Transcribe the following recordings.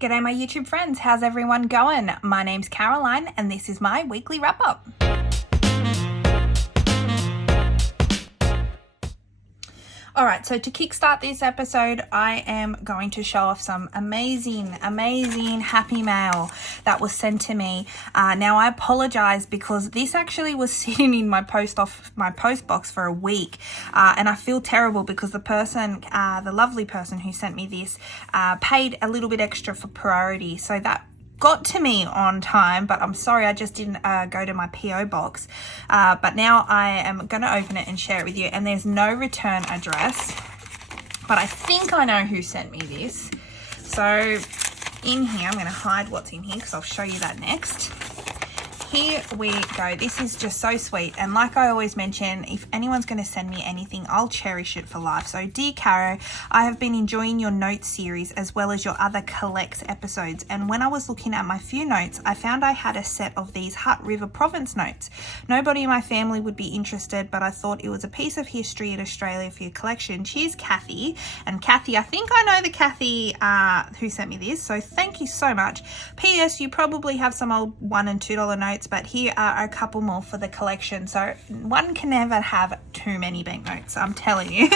G'day my YouTube friends, how's everyone going? My name's Caroline and this is my weekly wrap up. Alright, so to kickstart this episode, I am going to show off some amazing happy mail that was sent to me. Now I apologize because this actually was sitting in my post box for a week, and I feel terrible because the person, the lovely person who sent me this, paid a little bit extra for priority, so that got to me on time, but I'm sorry I just didn't go to my PO box. But now I am going to open it and share it with you, and there's no return address, but I think I know who sent me this. So in here, I'm going to hide what's in here because I'll show you that next. Here we go. This is just so sweet, and like I always mention, if anyone's going to send me anything, I'll cherish it for life. So dear Caro, I have been enjoying your notes series as well as your other collects episodes, and when I was looking at my few notes, I found I had a set of these Hutt River Province notes. Nobody in my family would be interested, but I thought it was a piece of history in Australia for your collection. Cheers, Kathy. And Kathy, I think I know the Kathy who sent me this, so thank you so much. P.S. You probably have some old $1 and $2 notes, but here are a couple more for the collection. So one can never have too many banknotes, I'm telling you.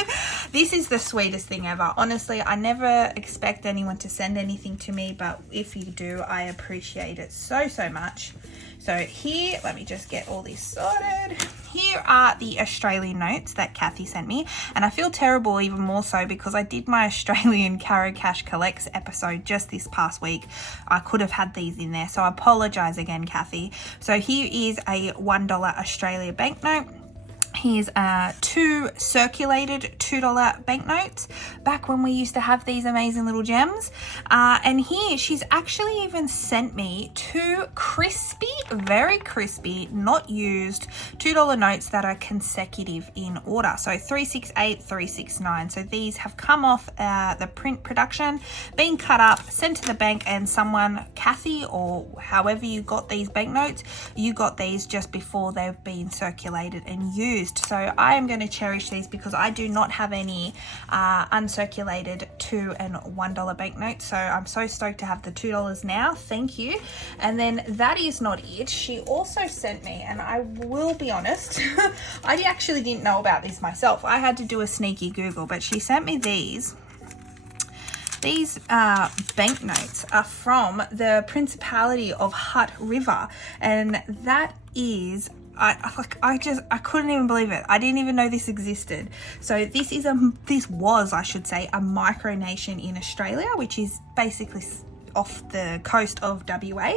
This is the sweetest thing ever. Honestly, I never expect anyone to send anything to me, but if you do, I appreciate it so much. So here, let me just get all this sorted. Here are the Australian notes that Kathy sent me, and I feel terrible even more so because I did my Australian CAROCASH collects episode just this past week. I could have had these in there, so I apologize again, Kathy. So here is a $1 Australia banknote. Here's two circulated $2 banknotes, back when we used to have these amazing little gems. And here she's actually even sent me two crispy, very crispy, not used $2 notes that are consecutive in order. So 368, 369. So these have come off the print production, been cut up, sent to the bank, and someone, Kathy, or however you got these banknotes, you got these just before they've been circulated and used. So I am going to cherish these because I do not have any uncirculated $2 and $1 banknotes. So I'm so stoked to have the $2 now. Thank you. And then that is not it. She also sent me, and I will be honest, I actually didn't know about this myself. I had to do a sneaky Google, but she sent me these. These banknotes are from the Principality of Hutt River, and that is, I couldn't even believe it. I didn't even know this existed. So this was, I should say, a micronation in Australia, which is basically off the coast of WA.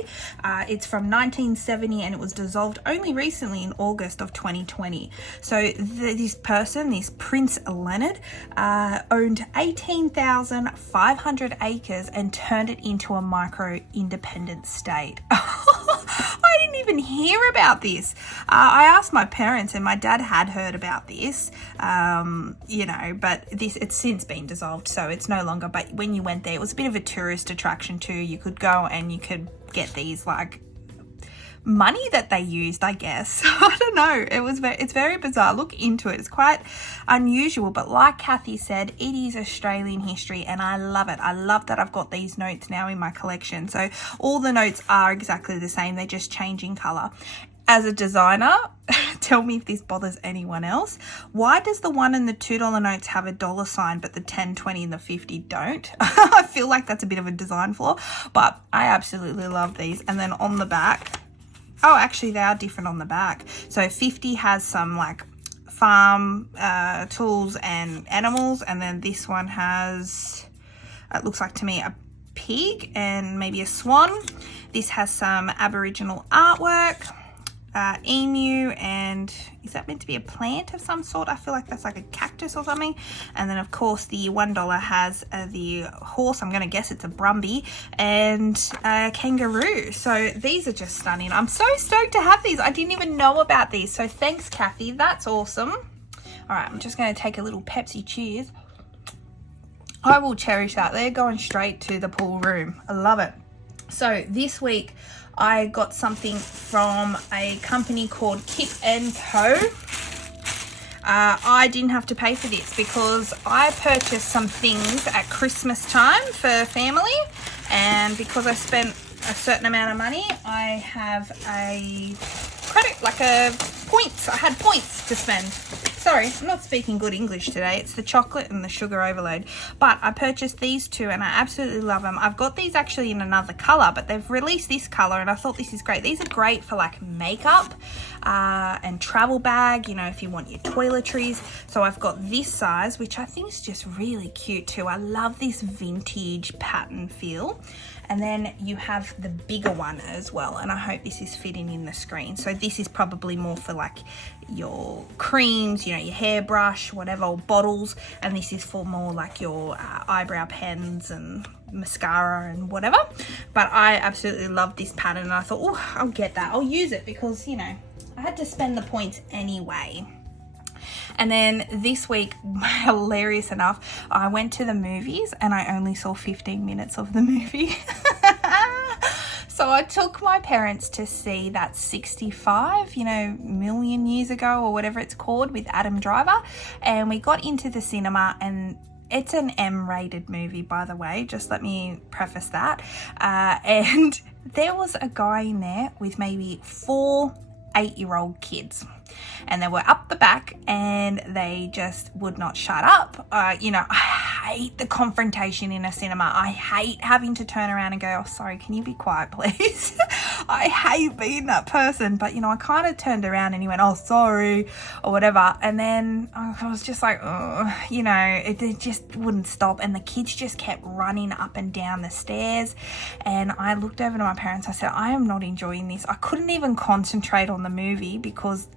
It's from 1970 and it was dissolved only recently in August of 2020. So this person, this Prince Leonard, owned 18,500 acres and turned it into a micro-independent state. I didn't even hear about this. I asked my parents, and my dad had heard about this, but it's since been dissolved, so it's no longer. But when you went there, it was a bit of a tourist attraction too. You could go and you could get these like money that they used, I guess. I don't know. It's very bizarre. Look into it. It's quite unusual, but like Kathy said, it is Australian history and I love it. I love that I've got these notes now in my collection. So all the notes are exactly the same. They just change in color. As a designer, tell me if this bothers anyone else. Why does the $1 and the $2 notes have a dollar sign, but the 10, 20 and the 50 don't? I feel like that's a bit of a design flaw, but I absolutely love these. And then on the back, oh, actually they are different on the back. So 50 has some like farm tools and animals, and then this one has, it looks like to me, a pig and maybe a swan. This has some Aboriginal artwork, emu, and is that meant to be a plant of some sort? I feel like that's like a cactus or something. And then of course the $1 has the horse, I'm gonna guess it's a Brumby, and a kangaroo. So these are just stunning. I'm so stoked to have these. I didn't even know about these, so thanks Kathy, that's awesome. All right, I'm just gonna take a little Pepsi cheers. I will cherish that. They're going straight to the pool room. I love it. So this week I got something from a company called Kip & Co. I didn't have to pay for this because I purchased some things at Christmas time for family. And because I spent a certain amount of money, I have a credit, like a points. I had points to spend. Sorry, I'm not speaking good English today. It's the chocolate and the sugar overload. But I purchased these two and I absolutely love them. I've got these actually in another color, but they've released this color and I thought this is great. These are great for like makeup and travel bag, you know, if you want your toiletries. So I've got this size, which I think is just really cute too. I love this vintage pattern feel. And then you have the bigger one as well, and I hope this is fitting in the screen. So this is probably more for like your creams, you know, your hairbrush, whatever, or bottles, and this is for more like your eyebrow pens and mascara and whatever. But I absolutely love this pattern and I thought, oh, I'll get that, I'll use it, because, you know, I had to spend the points anyway. And then this week, hilarious enough, I went to the movies and I only saw 15 minutes of the movie. So I took my parents to see that 65, you know, million years ago or whatever it's called, with Adam Driver. And we got into the cinema, and it's an M-rated movie, by the way, just let me preface that. And there was a guy in there with maybe 4 8-year-old kids, and they were up the back and they just would not shut up. You know, I hate the confrontation in a cinema. I hate having to turn around and go, oh, sorry, can you be quiet, please? I hate being that person. But, you know, I kind of turned around and he went, oh, sorry, or whatever. And then I was just like, oh, you know, it just wouldn't stop. And the kids just kept running up and down the stairs. And I looked over to my parents. I said, I am not enjoying this. I couldn't even concentrate on the movie because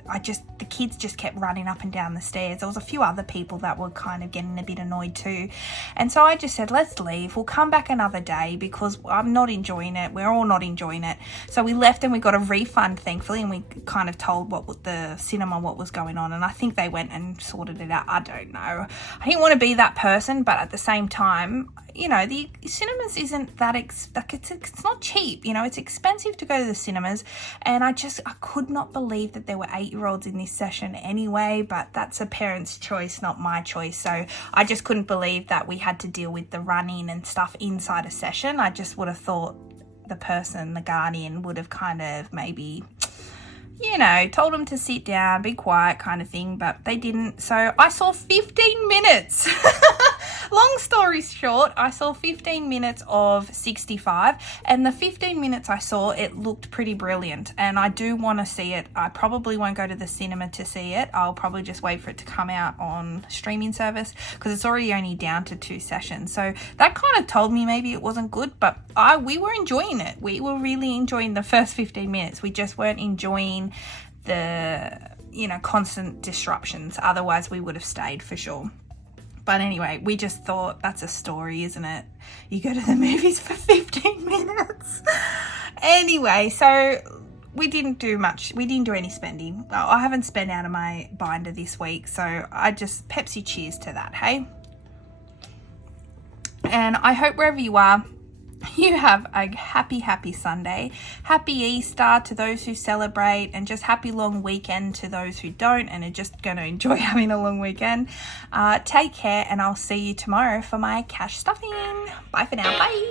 the kids just kept running up and down the stairs. There was a few other people that were kind of getting a bit annoyed too. And so I just said, let's leave. We'll come back another day because I'm not enjoying it. We're all not enjoying it. So we left and we got a refund, thankfully, and we kind of told the cinema what was going on. And I think they went and sorted it out. I don't know. I didn't want to be that person, but at the same time, you know, the cinemas isn't that, it's not cheap, you know, it's expensive to go to the cinemas. And I could not believe that there were 8-year-olds in this session anyway, but that's a parent's choice, not my choice. So I just couldn't believe that we had to deal with the running and stuff inside a session. I just would have thought the guardian would have kind of maybe, you know, told them to sit down, be quiet kind of thing, but they didn't. So I saw 15 minutes. Long story short, I saw 15 minutes of 65, and the 15 minutes I saw, it looked pretty brilliant, and I do want to see it. I probably won't go to the cinema to see it. I'll probably just wait for it to come out on streaming service because it's already only down to 2 sessions. So that kind of told me maybe it wasn't good, but we were enjoying it. We were really enjoying the first 15 minutes. We just weren't enjoying the, you know, constant disruptions. Otherwise we would have stayed for sure. But anyway, we just thought that's a story, isn't it? You go to the movies for 15 minutes. Anyway, so we didn't do much. We didn't do any spending. I haven't spent out of my binder this week. So I just Pepsi cheers to that, hey? And I hope wherever you are, you have a happy Sunday. Happy Easter to those who celebrate, and just happy long weekend to those who don't and are just going to enjoy having a long weekend. Take care, and I'll see you tomorrow for my cash stuffing. Bye for now. Bye.